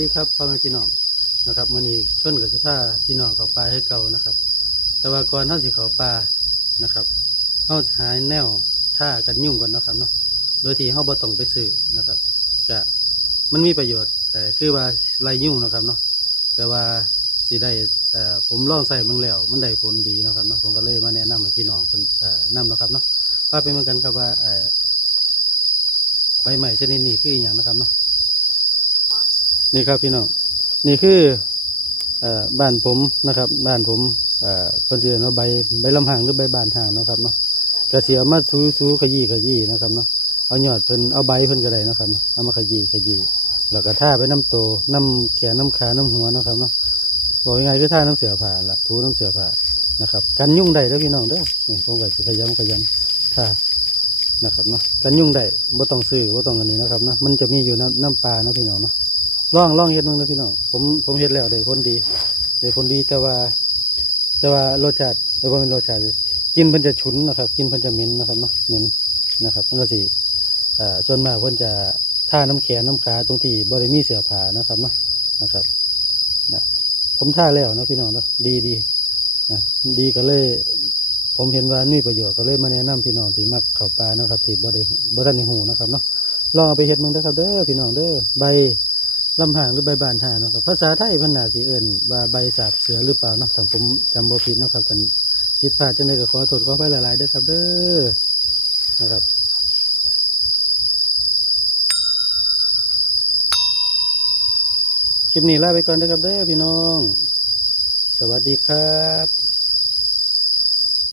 ดีครับพ่อแม่พี่น้องนะครับมื้อนี้ชนกับสิพาพี่น้องเขาป่าให้เก่านะครับ แต่ว่าก่อนเฮาสิเขาป่านะครับเฮาหาแนวท่ากันยุ่งก่อนนะครับเนาะโดยที่เฮาบ่ต้องไปซื้อนะครับก็มันมีประโยชน์เอ่คือว่าไล่ยุ่งนะครับเนาะแต่ว่าสิได้เอ่อผมลองใส่เบิ่งแล้วมันได้ผลดีนะครับเนาะผมก็เลยมาแนะนำให้พี่น้องเพิ่นนำเนะครับเนาะว่าไปเหมือนกันครับว่าเอ่อใบใหม่ชนิดนี้คืออย่างนะครับเนาะ นี่ครับพี่น้องนี่คือเอ่อบ้านผมนะครับ บ้านผมเอ่อเพิ่นเรียนว่าใบใบลำหางหรือใบบานหางเนาะครับเนาะกระเสียมาซูซูขยี้ขยี้นะครับเนาะเอายอดเพิ่นเอาใบเพิ่นก็ได้เนาะครับเนาะเอามาขยี้ขยี้แล้วก็ท่าไปน้ำโตน้ำแขนน้ำขาน้ำหัวเนาะครับเนาะบอกยังไงคือท่าน้ำเสือผ่าละถูน้ำเสือผ่านะครับกันยุ่งได้เด้อพี่น้องเด้อนี่ผมก็สิขยำขยำท่านะครับเนาะกันยุ่งได้บ่ต้องซื้อบ่ต้องอันนี้นะครับเนาะมันจะมีอยู่น้ำน้ำปลาเนาะพี่น้องเนาะ ลองลองเฮ็ดมึงนะพี่น้องผมผมเฮ็ดแล้วได้ผลดีได้ผลดีแต่ว่า แต่ว่ารสชาติไม่ว่าเป็นรสชาติกินเพิ่นจะฉุนนะครับ กินเพิ่นจะเหม็นนะครับเนาะเหม็นนะครับมันสิเอ่อส่วนมากเพิ่นจะท่าน้ำแขนน้ำขาตรงที่บริมีเสือผานะครับเนาะนะครับนะผมท่าแล้วนะพี่น้องเนาะดีดีนะดีก็เลย ผมเห็นว่ามีประโยชน์ก็เลยมาแนะนำพี่น้องที่มักเข้าป่านะครับที่บ่ได้บ่ทันหูนะครับเนาะลองเอาไปเฮ็ดมึงเด้ครับ เด้อพี่น้องเด้อใบ ลำหางหรือใบบานหาเนาะครับภาษาไทยพันนาสีเอิญว่าใบสาบเสือหรือเปล่าเนาะถ้าผมจำบ่ผิดเนาะครับกันผิดพลาดจังไดก็ขอโทษขอไปหลายๆด้อครับเด้อนะครับคลิปนี้ลาไปก่อนเด้ครับเด้อพี่น้อง สวัสดีครับ